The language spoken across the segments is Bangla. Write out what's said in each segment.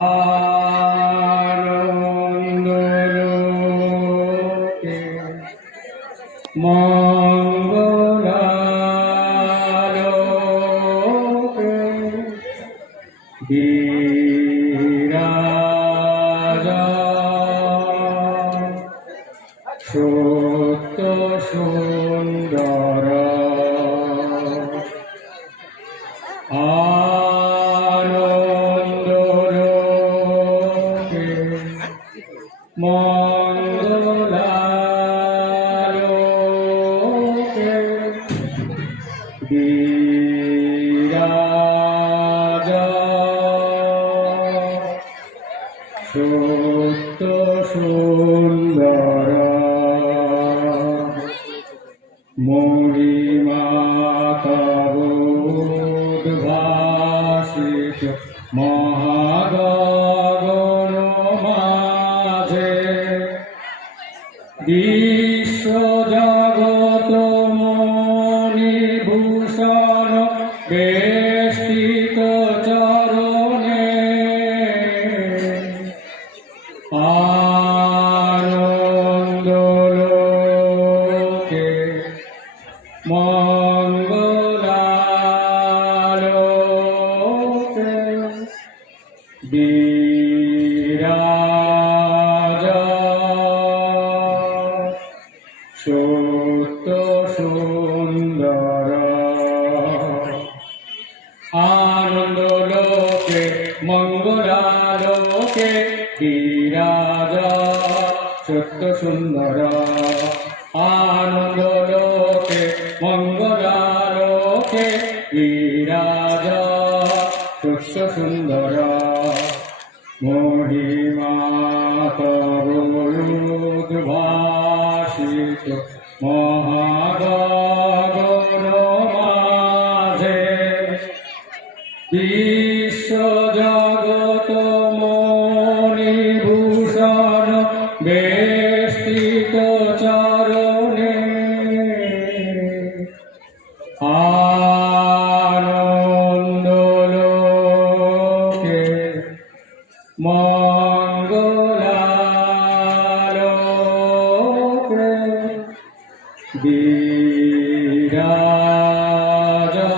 আনন্দলোকে মঙ্গলালোকে বিরাজা সত্য সুন্দর আনন্দলোকে বিরাজা। সত্য সুন্দর। মহিমা তবোদ্ভাসিত মহাগগন মাঝে। বিশ্ব মঙ্গলালোকে বিরাজা, সত্য সুন্দর। আনন্দ লোকে মঙ্গলালোকে বিরাজা, সত্য সুন্দর। মহিমা তবোদ্ভাসিত মহাগগন মাঝে বিশ্ব জগত বিরাজা।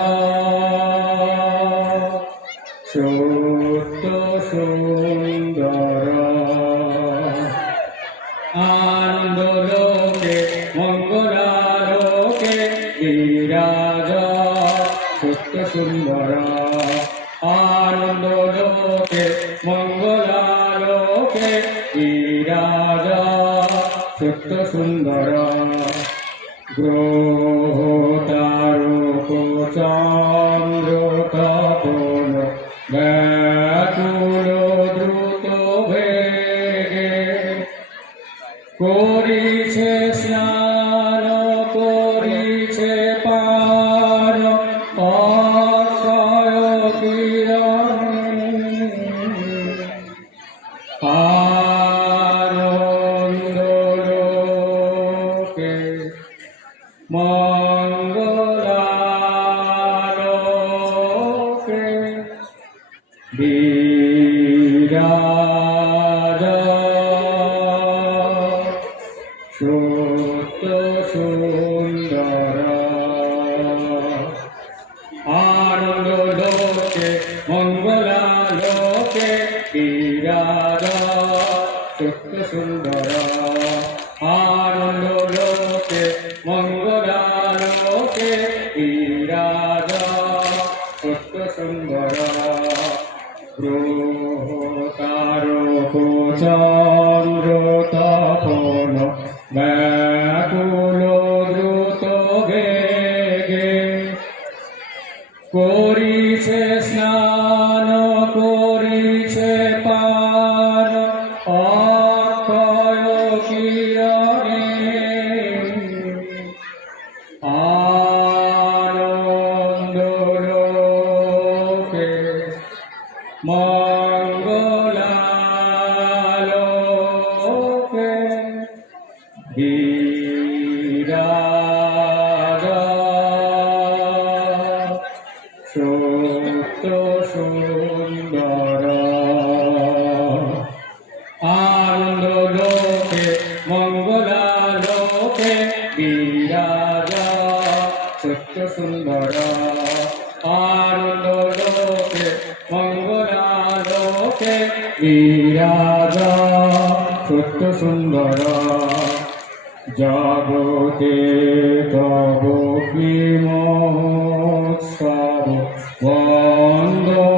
সত্য সুন্দর। আনন্দলোকে মঙ্গলালোকে বিরাজা। সত্য সুন্দর। আনন্দলোকে মঙ্গলালোকে বিরাজা। সত্য সুন্দর। গ্রহতারক করিছে স্নান করিছে পান অক্ষয় কিরণে। আনন্দলোকে মঙ্গলালোকে বিরাজা করিছে স্নান করিছে পান অক্ষয় কিরণে। আনন্দলোকে মঙ্গলালোকে। বিরাজা সত্য সুন্দর। জগতে তব কি মহোৎসব বন্দন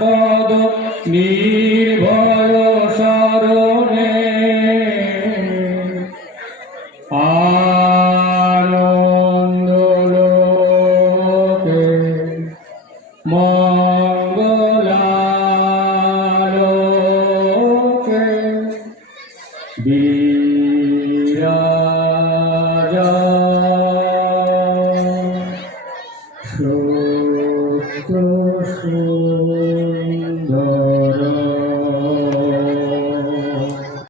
acordo, Mi